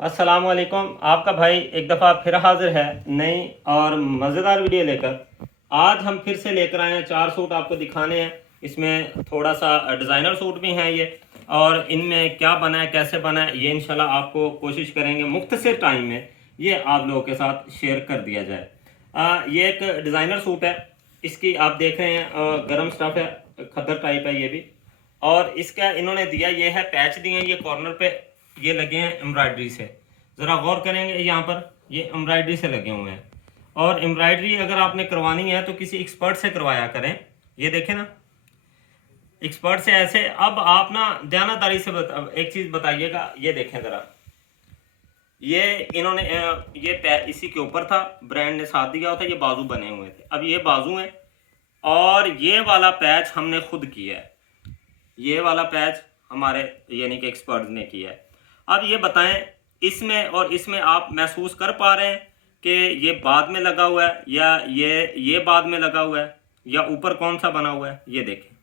अस्सलामुअलैकुम। आपका भाई एक दफ़ा फिर हाजिर है नई और मज़ेदार वीडियो लेकर। आज हम फिर से लेकर आए हैं 4 सूट आपको दिखाने हैं। इसमें थोड़ा सा डिज़ाइनर सूट भी हैं ये, और इनमें क्या बना है कैसे बना है ये इंशाल्लाह आपको कोशिश करेंगे मुख्तसर टाइम में ये आप लोगों के साथ शेयर कर दिया जाए। ये एक डिज़ाइनर सूट है। इसकी आप देख रहे हैं गर्म स्टफ़ है, खद्दर टाइप है ये भी। और इसका इन्होंने दिया ये है, पैच दिए हैं ये कॉर्नर पे, ये लगे हैं एम्ब्रॉयडरी से। ज़रा गौर करेंगे यहाँ पर ये एम्ब्रॉयडरी से लगे हुए हैं। और एम्ब्रॉयडरी अगर आपने करवानी है तो किसी एक्सपर्ट से करवाया करें। ये देखें ना, एक्सपर्ट से ऐसे। अब आप ना ध्यानदारी से एक चीज़ बताइएगा। ये देखें ज़रा, ये इन्होंने ये इसी के ऊपर था, ब्रांड ने साथ दिया होता, ये बाजू बने हुए थे। अब ये बाजू हैं और ये वाला पैच हमने खुद किया है। ये वाला पैच हमारे यानी कि एक्सपर्ट ने किया है। अब ये बताएं, इसमें और इसमें आप महसूस कर पा रहे हैं कि ये बाद में लगा हुआ है या ये बाद में लगा हुआ है या ऊपर कौन सा बना हुआ है? ये देखें,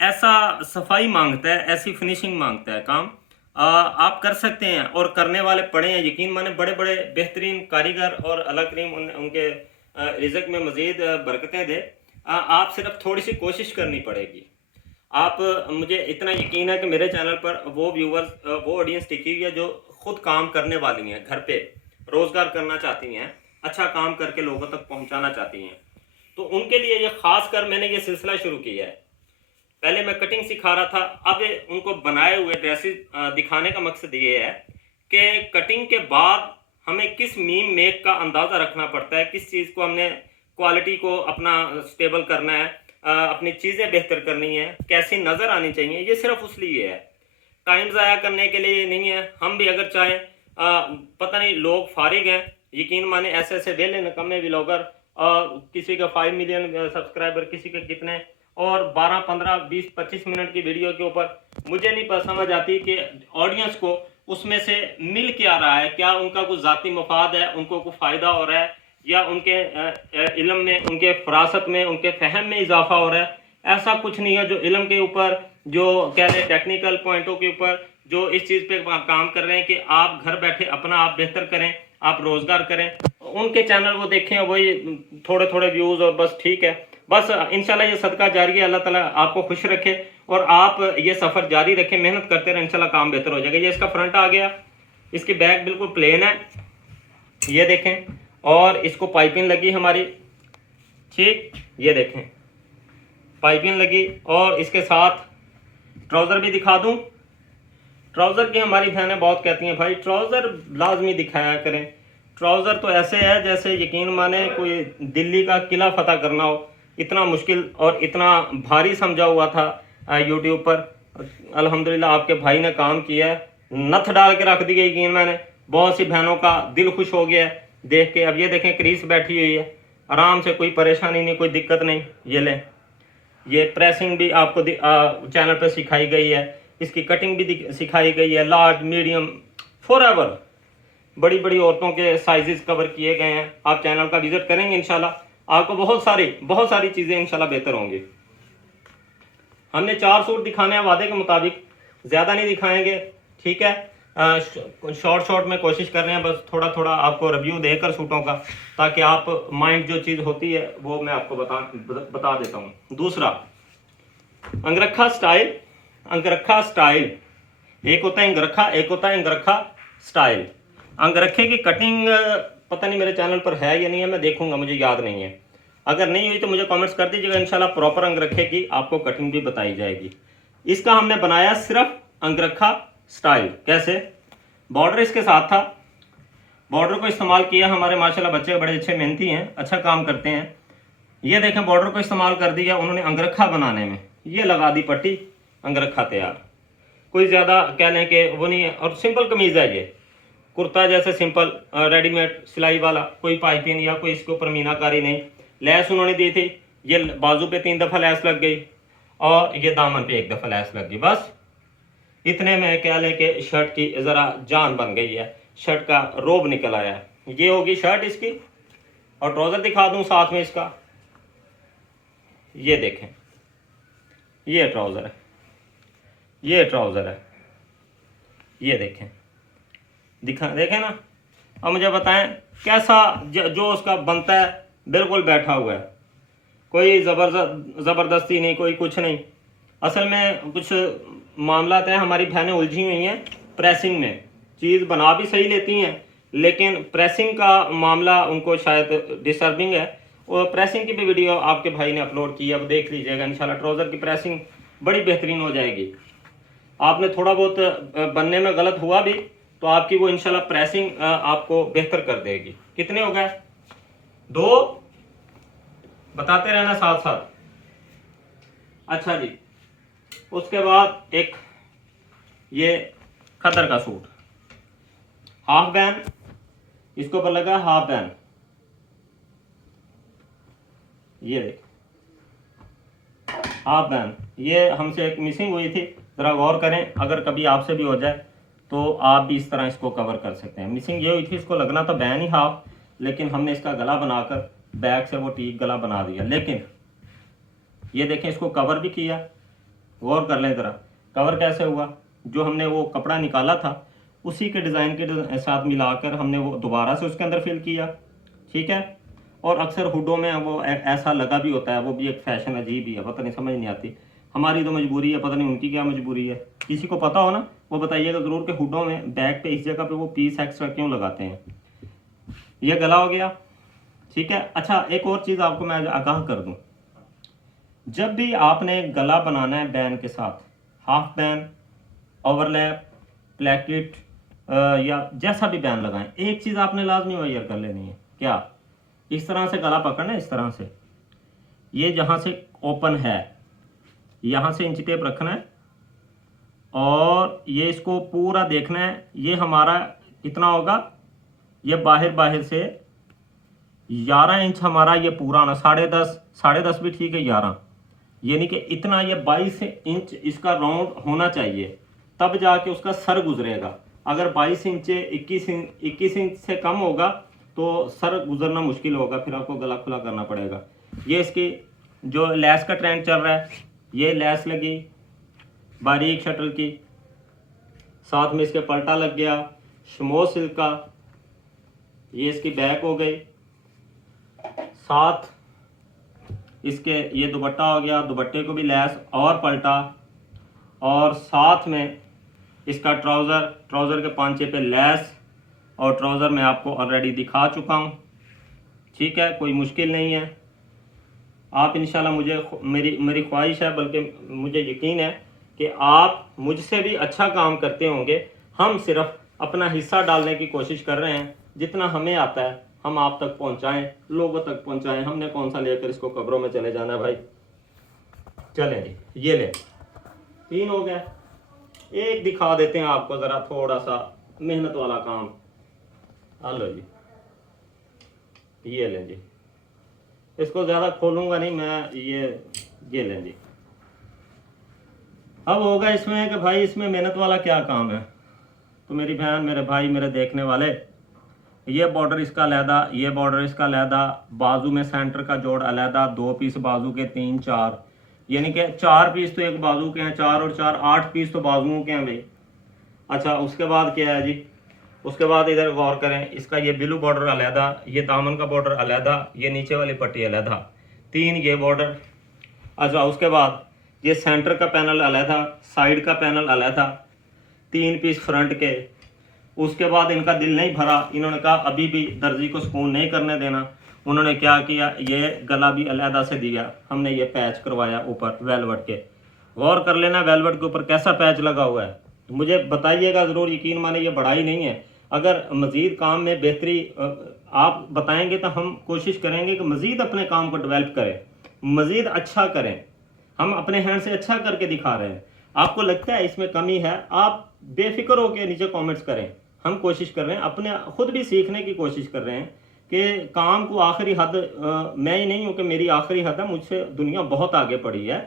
ऐसा सफाई मांगता है, ऐसी फिनिशिंग मांगता है काम। आप कर सकते हैं और करने वाले पड़े हैं, यकीन माने बड़े बड़े बेहतरीन कारीगर। और अल्लाह करीम उनके रिज़्क में मज़ीद बरकतें दे। आप सिर्फ थोड़ी सी कोशिश करनी पड़ेगी। आप मुझे इतना यकीन है कि मेरे चैनल पर वो व्यूवर्स, वो ऑडियंस टिकी हुई है जो खुद काम करने वाली हैं, घर पे रोज़गार करना चाहती हैं, अच्छा काम करके लोगों तक पहुंचाना चाहती हैं। तो उनके लिए ये ख़ास कर मैंने ये सिलसिला शुरू किया है। पहले मैं कटिंग सिखा रहा था, अब उनको बनाए हुए ड्रेसेस दिखाने का मकसद ये है कि कटिंग के बाद हमें किस मीम मेक का अंदाज़ा रखना पड़ता है, किस चीज़ को हमने क्वालिटी को अपना स्टेबल करना है, अपनी चीज़ें बेहतर करनी है, कैसी नज़र आनी चाहिए। ये सिर्फ उस लिए है, टाइम ज़ाया करने के लिए नहीं है। हम भी अगर चाहें, पता नहीं लोग फारिग हैं, यकीन माने ऐसे ऐसे वेले निकम्मे व्लॉगर, किसी का 5 मिलियन सब्सक्राइबर, किसी के कितने, और 12 15 20 25 मिनट की वीडियो के ऊपर मुझे नहीं समझ आती कि ऑडियंस को उसमें से मिल क्या रहा है। क्या उनका कुछ ज़ाती मफाद है, उनको कुछ फ़ायदा हो रहा है, या उनके इल्म में, उनके फरासत में, उनके फहम में इजाफा हो रहा है? ऐसा कुछ नहीं है। जो इल्म के ऊपर, जो कह रहे हैं टेक्निकल पॉइंटों के ऊपर, जो इस चीज़ पे काम कर रहे हैं कि आप घर बैठे अपना आप बेहतर करें, आप रोज़गार करें, उनके चैनल वो देखें, वही थोड़े थोड़े व्यूज़ और बस ठीक है। बस इंशाल्लाह ये सदका जारी है, अल्लाह ताला आपको खुश रखे और आप ये सफ़र जारी रखें, मेहनत करते रहें, इंशाल्लाह काम बेहतर हो जाएगा। ये इसका फ्रंट आ गया, इसकी बैक बिल्कुल प्लेन है, ये देखें। और इसको पाइपिंग लगी हमारी, ठीक, ये देखें पाइपिंग लगी। और इसके साथ ट्राउज़र भी दिखा दूं। ट्राउज़र की हमारी बहनें बहुत कहती हैं भाई ट्राउज़र लाजमी दिखाया करें। ट्राउज़र तो ऐसे है जैसे यकीन माने कोई दिल्ली का किला फतह करना हो, इतना मुश्किल और इतना भारी समझा हुआ था यूट्यूब पर। अल्हम्दुलिल्लाह आपके भाई ने काम किया है, नथ डाल के रख दी गई। यकीन मैंने बहुत सी बहनों का दिल खुश हो गया है देख के। अब ये देखें क्रीस बैठी हुई है आराम से, कोई परेशानी नहीं, कोई दिक्कत नहीं। ये लें, ये प्रेसिंग भी आपको चैनल पर सिखाई गई है, इसकी कटिंग भी सिखाई गई है, लार्ज मीडियम फॉरएवर। बड़ी बड़ी औरतों के साइजेस कवर किए गए हैं। आप चैनल का विजिट करेंगे इंशाल्लाह आपको बहुत सारी चीज़ें इंशाल्लाह बेहतर होंगी। हमने 4 सूट दिखाने हैं वादे के मुताबिक, ज़्यादा नहीं दिखाएंगे, ठीक है। शॉर्ट शॉर्ट में कोशिश कर रहे हैं बस थोड़ा थोड़ा आपको रिव्यू देकर सूटों का, ताकि आप माइंड जो चीज़ होती है वो मैं आपको बता देता हूँ। दूसरा, अंगरखा स्टाइल। अंगरखा स्टाइल, एक होता है अंगरखा, एक होता है अंगरखा स्टाइल। अंगरखे की कटिंग पता नहीं मेरे चैनल पर है या नहीं है, मैं देखूंगा, मुझे याद नहीं है। अगर नहीं हुई तो मुझे कमेंट्स कर दीजिएगा, इंशाल्लाह प्रॉपर अंगरखे की आपको कटिंग भी बताई जाएगी। इसका हमने बनाया सिर्फ अंगरखा स्टाइल। कैसे? बॉर्डर इसके साथ था, बॉर्डर को इस्तेमाल किया। हमारे माशाल्लाह बच्चे बड़े अच्छे मेहनती हैं, अच्छा काम करते हैं। ये देखें बॉर्डर को इस्तेमाल कर दिया उन्होंने अंगरखा बनाने में, ये लगा दी पट्टी, अंगरखा तैयार। कोई ज़्यादा कह लें कि वो नहीं है। और सिंपल कमीज़ है ये, कुर्ता जैसे सिंपल रेडीमेड सिलाई वाला, कोई पाइपिंग या कोई इसके ऊपर मीनाकारी नहीं। लैस उन्होंने दी थी, ये बाजू पे 3 दफ़ा लैस लग गई और ये दामन पे 1 दफ़ा लैस लग गई। बस इतने में कह लें कि शर्ट की ज़रा जान बन गई है, शर्ट का रोब निकल आया है। ये होगी शर्ट इसकी, और ट्राउज़र दिखा दूँ साथ में इसका। ये देखें, ये ट्राउज़र है, ये ट्राउज़र है, ये देखें। दिखा देखें ना। अब मुझे बताएं कैसा जो उसका बनता है बिल्कुल बैठा हुआ है, कोई ज़बरदस्ती नहीं, कोई कुछ नहीं। असल में कुछ मामला है, हमारी बहनें उलझी हुई हैं प्रेसिंग में, चीज़ बना भी सही लेती हैं लेकिन प्रेसिंग का मामला उनको शायद डिस्टर्बिंग है। और प्रेसिंग की भी वीडियो आपके भाई ने अपलोड की है, अब देख लीजिएगा इंशाल्लाह। ट्राउज़र की प्रेसिंग बड़ी बेहतरीन हो जाएगी। आपने थोड़ा बहुत बनने में गलत हुआ भी तो आपकी वो इंशाल्लाह प्रेसिंग आपको बेहतर कर देगी। कितने हो गए? 2 बताते रहना साथ साथ। अच्छा जी, उसके बाद एक ये खदर का सूट हाफ बैन, इसके ऊपर लगा हाफ बैन, ये देख हाफ बैन, ये हमसे एक मिसिंग हुई थी, ज़रा गौर करें। अगर कभी आपसे भी हो जाए तो आप भी इस तरह इसको कवर कर सकते हैं। मिसिंग ये हुई थी, इसको लगना था बैन ही हाफ, लेकिन हमने इसका गला बनाकर बैक से वो टीक गला बना दिया। लेकिन ये देखें इसको कवर भी किया, गौर कर लें ज़रा कवर कैसे हुआ। जो हमने वो कपड़ा निकाला था उसी के डिज़ाइन के साथ मिलाकर हमने वो दोबारा से उसके अंदर फिल किया, ठीक है। और अक्सर हुडों में वो ऐसा लगा भी होता है, वो भी एक फैशन अजीब ही है, पता नहीं समझ नहीं आती। हमारी तो मजबूरी है, पता नहीं उनकी क्या मजबूरी है। किसी को पता हो ना वो बताइएगा ज़रूर कि हुडों में बैक पे इस जगह पे वो पीस एक्स्ट्रा क्यों लगाते हैं। ये गला हो गया, ठीक है। अच्छा एक और चीज़ आपको मैं आगाह कर दूँ, जब भी आपने गला बनाना है बैन के साथ, हाफ बैन, ओवरलैप, प्लैकेट या जैसा भी बैन लगाएं, एक चीज़ आपने लाजमी मुहैया कर लेनी है। क्या? इस तरह से गला पकड़ना है, इस तरह से, ये जहाँ से ओपन है यहाँ से इंच टेप रखना है और ये इसको पूरा देखना है। ये हमारा कितना होगा, ये बाहर से 11 इंच हमारा ये पूरा आना, 10.5 भी ठीक है, 11, यानी कि इतना ये 22 इंच इसका राउंड होना चाहिए, तब जाके उसका सर गुजरेगा। अगर 22 इंच 21 इंच से कम होगा तो सर गुजरना मुश्किल होगा, फिर आपको गला खुला करना पड़ेगा। ये इसकी जो लैस का ट्रेंड चल रहा है, ये लैस लगी बारीक शटल की, साथ में इसके पलटा लग गया शमो सिल्क का, ये इसकी बैक हो गई, साथ इसके ये दुपट्टा हो गया, दुपट्टे को भी लैस और पलटा, और साथ में इसका ट्राउज़र के पांचे पे लैस, और ट्राउज़र मैं आपको ऑलरेडी दिखा चुका हूँ, ठीक है। कोई मुश्किल नहीं है। आप इंशाल्लाह मेरी ख्वाहिश है, बल्कि मुझे यकीन है कि आप मुझसे भी अच्छा काम करते होंगे। हम सिर्फ अपना हिस्सा डालने की कोशिश कर रहे हैं, जितना हमें आता है हम आप तक पहुंचाएं, लोगों तक पहुंचाएं। हमने कौन सा लेकर इसको कब्रों में चले जाना है भाई। चलें जी, ये ले 3 हो गया। एक दिखा देते हैं आपको ज़रा थोड़ा सा मेहनत वाला काम। हेलो जी, ये लें जी, इसको ज़्यादा खोलूँगा नहीं मैं, ये लें जी। अब होगा इसमें कि भाई इसमें मेहनत वाला क्या काम है। तो मेरी बहन, मेरे भाई, मेरे देखने वाले, ये बॉर्डर इसका अलहदा, ये बॉर्डर इसका अलहदा, बाजू में सेंटर का जोड़ अलहदा, 2 पीस बाजू के, 3 4, यानी कि 4 पीस तो एक बाजू के हैं, 4 और 4 8 पीस तो बाजुओं के हैं भाई। अच्छा उसके बाद क्या है जी, उसके बाद इधर गौर करें, इसका ये ब्लू बॉर्डर अलहदा, ये दामन का बॉर्डर अलहदा, ये नीचे वाली पट्टी अलहदा, 3 ये बॉर्डर। अच्छा उसके बाद ये सेंटर का पैनल अलहदा, साइड का पैनल अलहदा, 3 पीस फ्रंट के। उसके बाद इनका दिल नहीं भरा, इन्होंने कहा अभी भी दर्जी को सुकून नहीं करने देना। उन्होंने क्या किया, ये गला भी अलहदा से दिया, हमने ये पैच करवाया ऊपर वेलवेट के। गौर कर लेना वेलवेट के ऊपर कैसा पैच लगा हुआ है, मुझे बताइएगा ज़रूर। यकीन माने ये बड़ाई नहीं है। अगर मज़ीद काम में बेहतरी आप बताएंगे तो हम कोशिश करेंगे कि मज़ीद अपने काम को डेवलप करें, मज़ीद अच्छा करें। हम अपने हैंड से अच्छा करके दिखा रहे हैं। आपको लगता है इसमें कमी है, आप बेफिक्र होकर नीचे कमेंट्स करें। हम कोशिश कर रहे हैं, अपने खुद भी सीखने की कोशिश कर रहे हैं कि काम को आखिरी हद, मैं ही नहीं हूँ कि मेरी आखिरी हद है, मुझसे दुनिया बहुत आगे पड़ी है।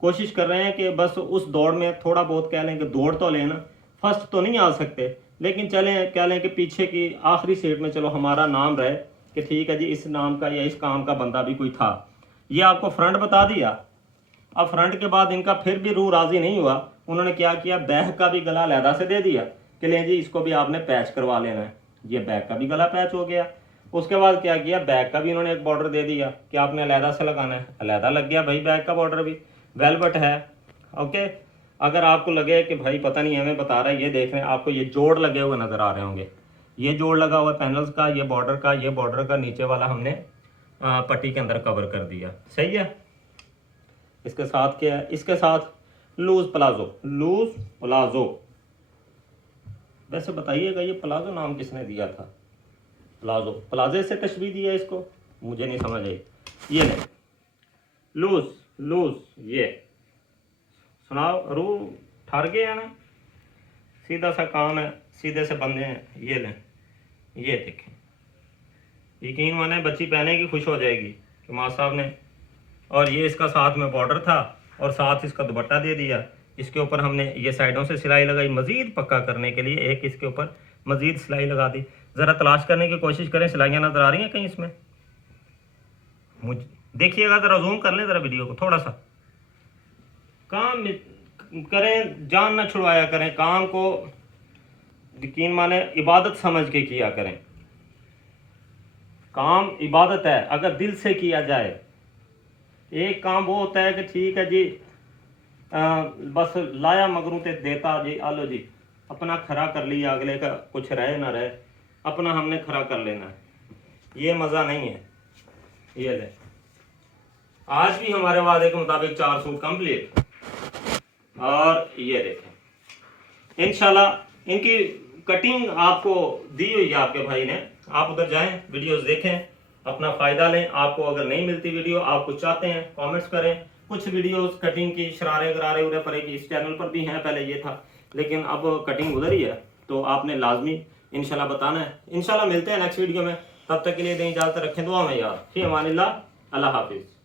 कोशिश कर रहे हैं कि बस उस दौड़ में थोड़ा बहुत कह लें कि दौड़ तो लें ना, फर्स्ट तो नहीं आ सकते, लेकिन चलें कह लें कि पीछे की आखिरी सीट में चलो हमारा नाम रहे कि ठीक है जी इस नाम का या इस काम का बंदा भी कोई था। ये आपको फ्रंट बता दिया। अब फ्रंट के बाद इनका फिर भी रूह राजी नहीं हुआ, उन्होंने क्या किया, बैक का भी गला अलहदा से दे दिया कि चलिए जी, इसको भी आपने पैच करवा लेना है। ये बैक का भी गला पैच हो गया। उसके बाद क्या किया, बैक का भी इन्होंने एक बॉर्डर दे दिया कि आपने अलहदा से लगाना है, अलहदा लग गया भाई बैक का बॉर्डर भी, वेलवेट है। ओके, अगर आपको लगे कि भाई पता नहीं हमें बता रहा है, ये देख रहे हैं आपको ये जोड़ लगे हुए नज़र आ रहे होंगे, ये जोड़ लगा हुआ पैनल्स का, ये बॉर्डर का नीचे वाला हमने पट्टी के अंदर कवर कर दिया। सही है। इसके साथ क्या है, इसके साथ लूज प्लाजो। वैसे बताइएगा ये प्लाजो नाम किसने दिया था? प्लाजे से तशबीह दिया इसको, मुझे नहीं समझ आई। ये ले लूज, ये सुनाओ, रू ठर गया ना, सीधा सा काम है, सीधे से बंदे हैं। ये लें, ये देखें, यकीन माने बच्ची पहनेगी खुश हो जाएगी कि माँ साहब ने। और ये इसका साथ में बॉर्डर था और साथ इसका दुपट्टा दे दिया। इसके ऊपर हमने ये साइडों से सिलाई लगाई मज़ीद पक्का करने के लिए, एक इसके ऊपर मज़ीद सिलाई लगा दी। ज़रा तलाश करने की कोशिश करें, सिलाइयाँ नज़र आ रही हैं कहीं इसमें? मुझे देखिएगा, ज़रा जूम कर लें ज़रा वीडियो को थोड़ा सा। काम करें, जान ना छुड़वाया करें, काम को यकीन माने इबादत समझ के किया करें। काम इबादत है अगर दिल से किया जाए। एक काम वो होता है कि ठीक है जी, बस लाया मगरू ते देता जी, आलो जी अपना खरा कर लिया, अगले का कुछ रहे ना रहे, अपना हमने खरा कर लेना है। ये मज़ा नहीं है। ये ले, आज भी हमारे वादे के मुताबिक 4 सूट कंप्लीट। और ये देखें, इंशाल्लाह इनकी कटिंग आपको दी हुई है आपके भाई ने, आप उधर जाएं, वीडियोस देखें, अपना फ़ायदा लें। आपको अगर नहीं मिलती वीडियो, आप कुछ चाहते हैं कमेंट्स करें। कुछ वीडियोस कटिंग की शरारे गरारे उरे परे की इस चैनल पर भी हैं, पहले ये था, लेकिन अब कटिंग उधर ही है, तो आपने लाजमी इंशाल्लाह बताना है। इंशाल्लाह मिलते हैं नेक्स्ट वीडियो में, तब तक के लिए दें इजाज़त, रखें दुआ में यार। फी अमानिल्लाह, अल्लाह हाफिज़।